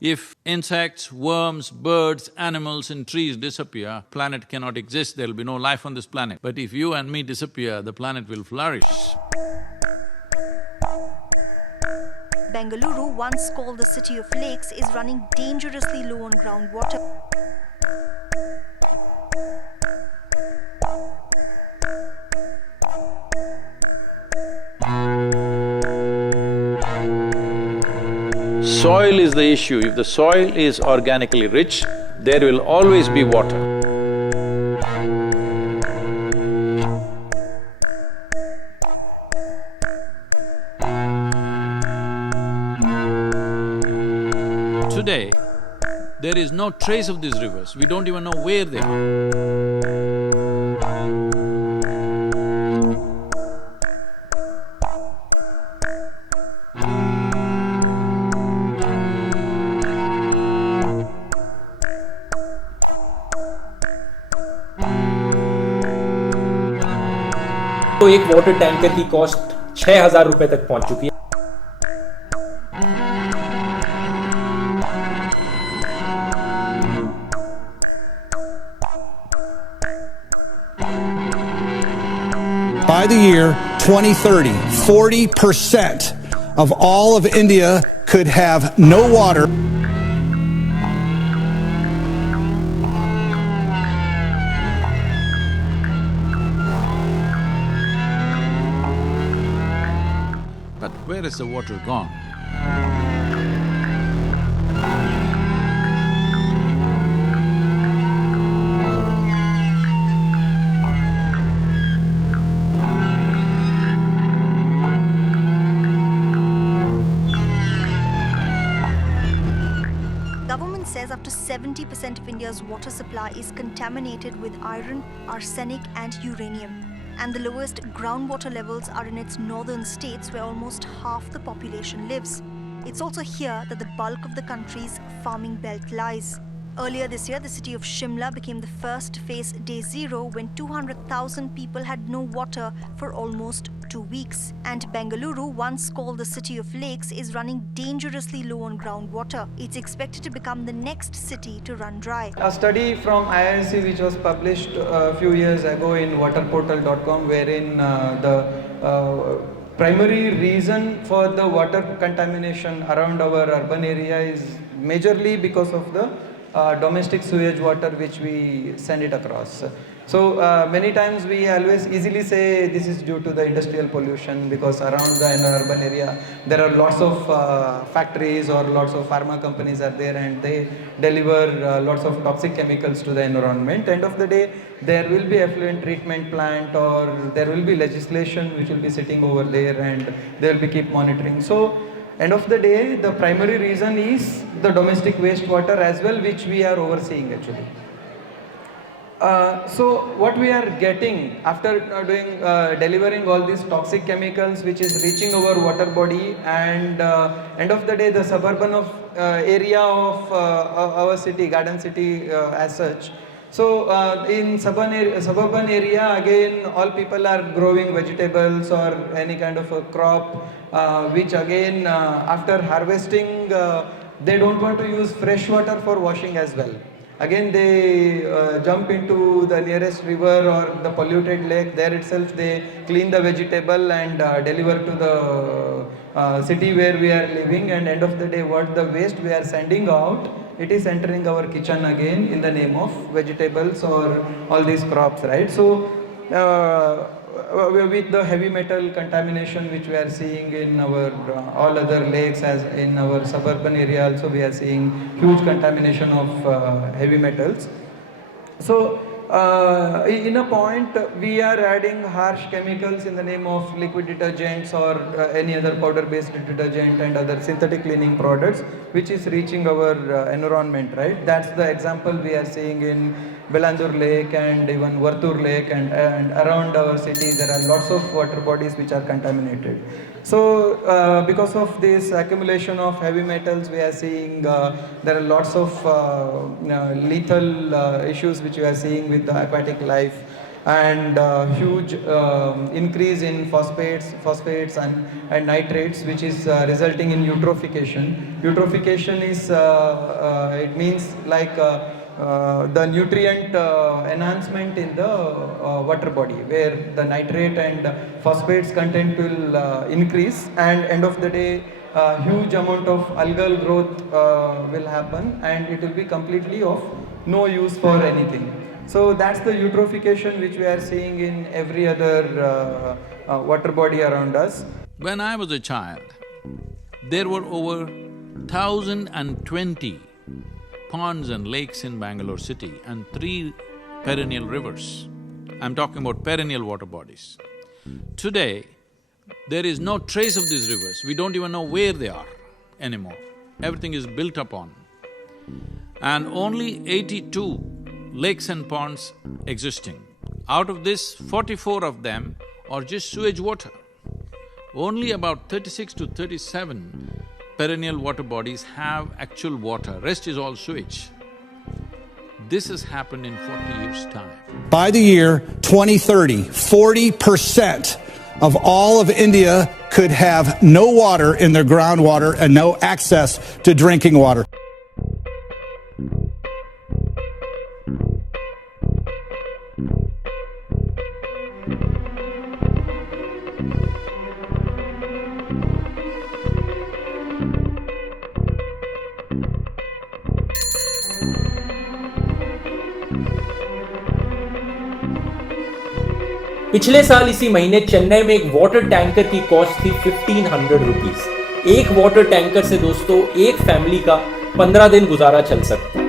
If insects, worms, birds, animals and trees disappear, planet cannot exist, there'll be no life on this planet. But if you and me disappear, the planet will flourish. Bengaluru, once called the city of lakes, is running dangerously low on groundwater. Soil is the issue. If the soil is organically rich, there will always be water. Today, there is no trace of these rivers, we don't even know where they are. तो एक water tanker की cost 6,000 रुपए तक पहुंच चुकी है। By the year 2030, 40% of all of India could have no water. But where is the water gone? Government says up to 70% of India's water supply is contaminated with iron, arsenic and uranium. And the lowest groundwater levels are in its northern states where almost half the population lives. It's also here that the bulk of the country's farming belt lies. Earlier this year, the city of Shimla became the first to face day zero when 200,000 people had no water for almost 2 weeks. And Bengaluru, once called the city of lakes, is running dangerously low on groundwater. It's expected to become the next city to run dry. A study from IISc which was published a few years ago in waterportal.com, wherein the primary reason for the water contamination around our urban area is majorly because of the domestic sewage water which we send it across. So many times we always easily say this is due to the industrial pollution, because around the urban area there are lots of factories or lots of pharma companies are there, and they deliver lots of toxic chemicals to the environment. End of the day, there will be effluent treatment plant, or there will be legislation which will be sitting over there, and they will be keep monitoring. So end of the day, the primary reason is the domestic wastewater as well, which we are overseeing actually. So what we are getting after delivering all these toxic chemicals which is reaching our water body, and end of the day the suburban of area of our city, garden city as such. So in suburban area again, all people are growing vegetables or any kind of a crop, which again after harvesting they don't want to use fresh water for washing as well. Again they jump into the nearest river or the polluted lake. There itself they clean the vegetable and deliver to the city where we are living, and end of the day what the waste we are sending out, it is entering our kitchen again in the name of vegetables or all these crops, right? So with the heavy metal contamination which we are seeing in our all other lakes, as in our suburban area also we are seeing huge contamination of heavy metals. So in a point we are adding harsh chemicals in the name of liquid detergents or any other powder based detergent and other synthetic cleaning products which is reaching our environment, right? That's the example we are seeing in Belandur Lake and even Vartur Lake, and around our city there are lots of water bodies which are contaminated. So because of this accumulation of heavy metals, we are seeing there are lots of lethal issues which we are seeing with the aquatic life. and huge increase in phosphates and nitrates, which is resulting in eutrophication. Eutrophication is it means like the nutrient enhancement in the water body, where the nitrate and phosphates content will increase, and end of the day huge amount of algal growth will happen, and it will be completely of no use for anything. So that's the eutrophication which we are seeing in every other water body around us. When I was a child, there were over 1,020 ponds and lakes in Bangalore city and 3 perennial rivers. I'm talking about perennial water bodies. Today, there is no trace of these rivers, we don't even know where they are anymore. Everything is built upon. And only 82 lakes and ponds existing. Out of this, 44 of them are just sewage water. Only about 36 to 37 perennial water bodies have actual water, rest is all sewage. This has happened in 40 years' time. By the year 2030, 40% of all of India could have no water in their groundwater and no access to drinking water. पिछले साल इसी महीने चेन्नई में एक water tanker की cost थी 1500 rupees. एक water tanker से दोस्तों एक फैमिली का 15 दिन गुजारा चल सकता है।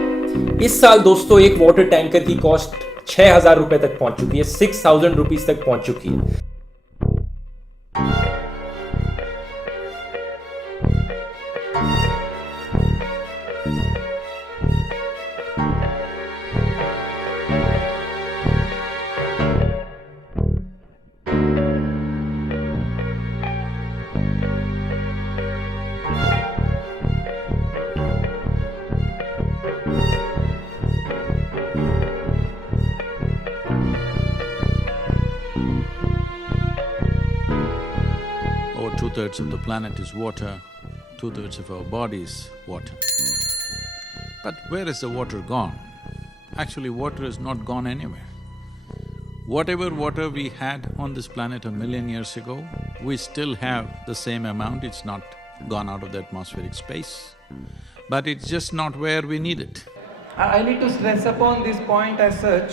इस साल दोस्तों एक वाटर टैंकर की कॉस्ट 6000 रुपए तक पहुंच चुकी है, 6000 रुपीज तक पहुंच चुकी है। Over 2/3 of the planet is water, 2/3 of our body is water. But where is the water gone? Actually, water is not gone anywhere. Whatever water we had on this planet a million years ago, we still have the same amount, it's not gone out of the atmospheric space. But it's just not where we need it. I need to stress upon this point as such,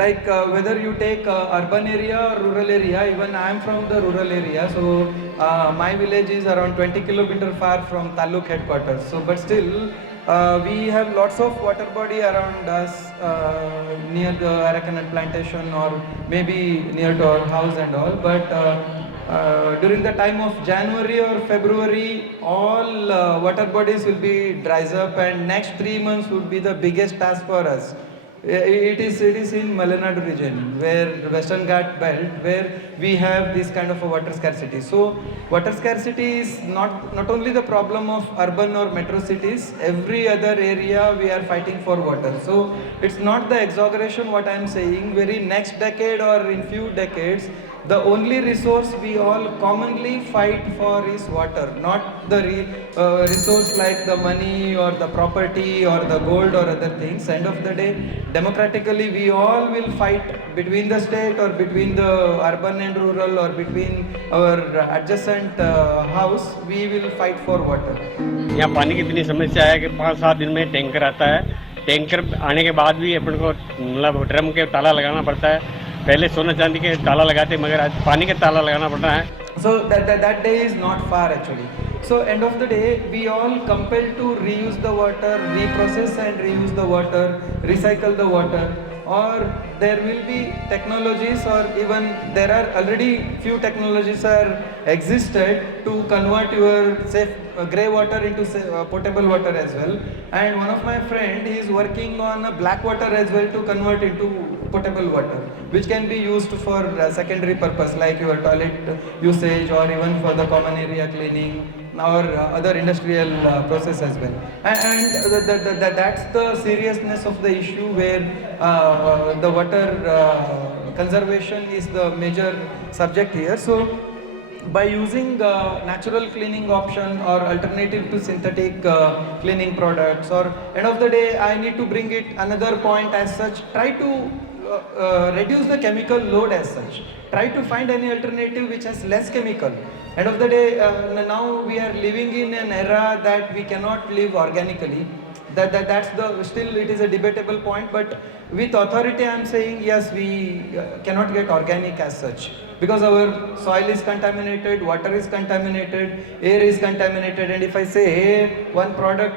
like whether you take urban area or rural area. Even I am from the rural area, so my village is around 20 kilometers far from taluk headquarters. So, but still, we have lots of water body around us near the Arakanat plantation or maybe near to our house and all. But during the time of January or February, all water bodies will be dries up, and next 3 months would be the biggest task for us. It is in Malenadu region, where Western Ghat belt, where we have this kind of a water scarcity. So water scarcity is not only the problem of urban or metro cities, every other area we are fighting for water. So it's not the exaggeration what I am saying. Very next decade or in few decades, the only resource we all commonly fight for is water, not the resource like the money or the property or the gold or other things. End of the day, democratically we all will fight between the state or between the urban and rural or between our adjacent house, we will fight for water. यहाँ पानी की इतनी समस्या है कि 5-7 दिन में tanker आता है। टैंकर आने के बाद भी अपन को मतलब ड्रम के ताला लगाना पड़ता है। पहले सोना चांदी के ताला लगाते, मगर आज पानी के ताला लगाना पड़ रहा है। So that day is not far actually. So end of the day, we all compelled to reuse the water, reprocess and reuse the water, recycle the water, or there will be technologies, or even there are already few technologies are existed to convert your say grey water into potable water as well. And one of my friend is working on a black water as well to convert into potable water, which can be used for secondary purpose like your toilet usage or even for the common area cleaning or other industrial process as well. And that's the seriousness of the issue, where the water conservation is the major subject here. So by using natural cleaning option or alternative to synthetic cleaning products, or end of the day I need to bring it another point as such, try to reduce the chemical load as such, try to find any alternative which has less chemical. End of the day, now we are living in an era that we cannot live organically. That's the, still it is a debatable point, but with authority I am saying yes, we cannot get organic as such, because our soil is contaminated, water is contaminated, air is contaminated. And if I say, hey, one product,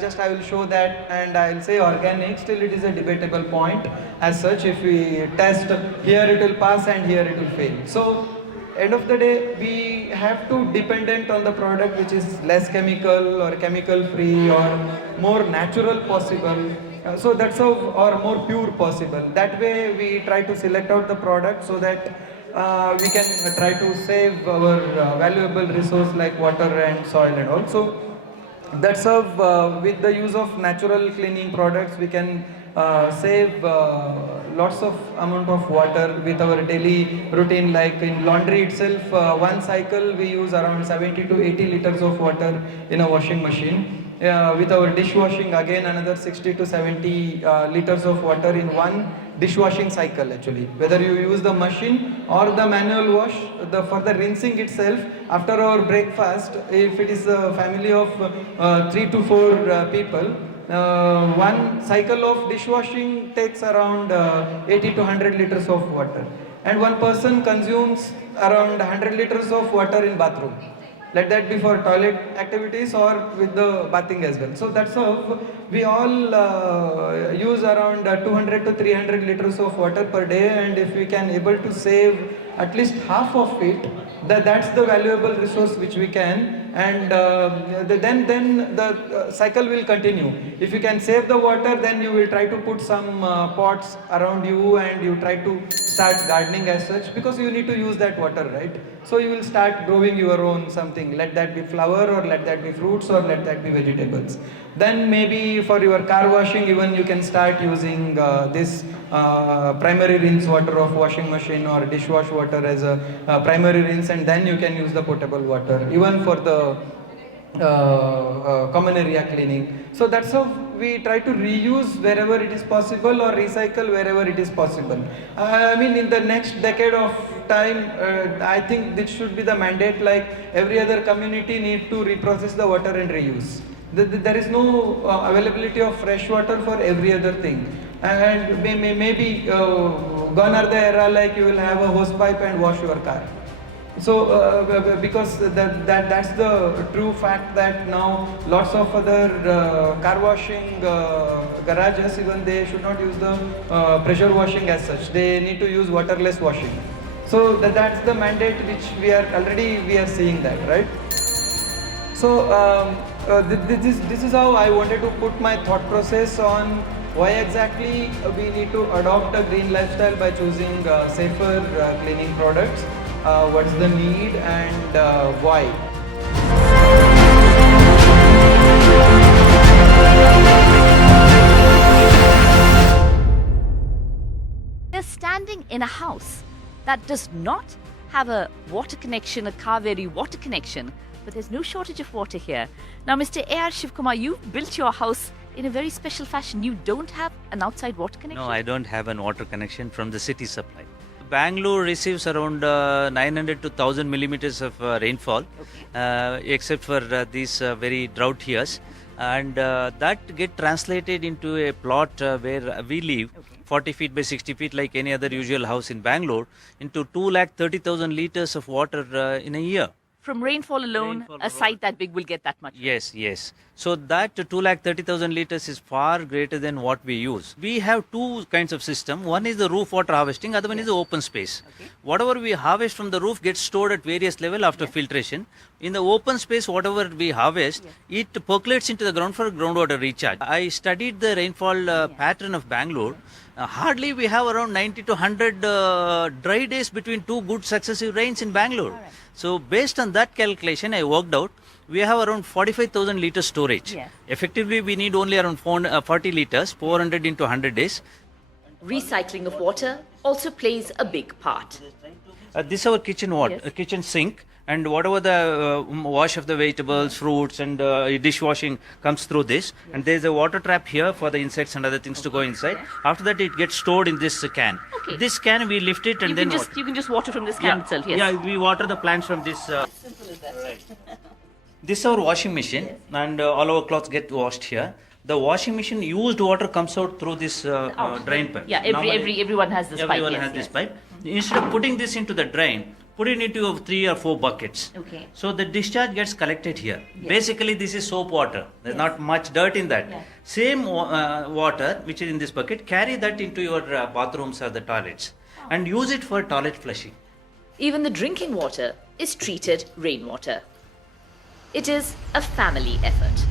just I will show that and I will say organic, still it is a debatable point as such. If we test, here it will pass and here it will fail. So end of the day, we have to dependent on the product which is less chemical or chemical free or more natural possible. So that's how, or more pure possible. That way we try to select out the product so that we can try to save our valuable resource like water and soil and all. So that's how with the use of natural cleaning products we can save lots of amount of water with our daily routine. Like in laundry itself, one cycle we use around 70 to 80 liters of water in a washing machine. With our dishwashing, again another 60 to 70 liters of water in one dishwashing cycle actually. Whether you use the machine or the manual wash, for the rinsing itself, after our breakfast, if it is a family of 3 to 4 people, one cycle of dishwashing takes around 80 to 100 liters of water, and one person consumes around 100 liters of water in bathroom. Let that be for toilet activities or with the bathing as well. So that's how we all use around 200 to 300 liters of water per day, and if we can able to save at least half of it, that's the valuable resource which we can, and then the cycle will continue. If you can save the water, then you will try to put some pots around you and you try to start gardening as such, because you need to use that water, right? So you will start growing your own something, let that be flower or let that be fruits or let that be vegetables. Then maybe for your car washing, even you can start using this primary rinse water of washing machine or dishwash water as a primary rinse, and then you can use the potable water even for the common area cleaning. So that's how we try to reuse wherever it is possible or recycle wherever it is possible. I mean, in the next decade of time, I think this should be the mandate, like every other community need to reprocess the water and reuse. There is no availability of fresh water for every other thing. And maybe gone are the era like you will have a hose pipe and wash your car. So because that's the true fact that now lots of other car washing garages, even they should not use the pressure washing as such. They need to use waterless washing. So that's the mandate which we are seeing that, right? So this is how I wanted to put my thought process on why exactly we need to adopt a green lifestyle by choosing safer cleaning products. What's the need and why? They're standing in a house that does not have a water connection, a Kaveri water connection, but there's no shortage of water here. Now, Mr. A.R. Shivkumar, you've built your house in a very special fashion. You don't have an outside water connection? No, I don't have an water connection from the city supply. Bangalore receives around 900 to 1000 millimeters of rainfall, except for these very drought years, and that get translated into a plot where we live, 40 feet by 60 feet, like any other usual house in Bangalore, into 230,000 liters of water in a year. From rainfall alone, a site that big will get that much. Yes, yes. So that 230,000 liters is far greater than what we use. We have two kinds of system. One is the roof water harvesting, other one is the open space. Whatever we harvest from the roof gets stored at various level after filtration. In the open space, whatever we harvest, it percolates into the ground for groundwater recharge. I studied the rainfall pattern of Bangalore. Hardly we have around 90 to 100 dry days between two good successive rains in Bangalore. So based on that calculation, I worked out we have around 45,000 liters storage. Effectively, we need only around 40 liters, 400 into 100 days. recycling of water also plays a big part. This is our kitchen water, kitchen sink, and whatever the wash of the vegetables, fruits, and dishwashing comes through this. And there is a water trap here for the insects and other things to go inside. After that, it gets stored in this can. Okay. This can we lift it and then You can just water from this can itself. Yes. Yeah, we water the plants from this. This is our washing machine, and all our clothes get washed here. The washing machine used water comes out through this drain pipe. Yeah, everyone has this pipe. Everyone yes, has this yes. pipe. Instead of putting this into the drain, put it into 3 or 4 buckets. Okay. So the discharge gets collected here. Basically, this is soap water. There's not much dirt in that. Same water which is in this bucket, carry that into your bathrooms or the toilets and use it for toilet flushing. Even the drinking water is treated rainwater. It is a family effort.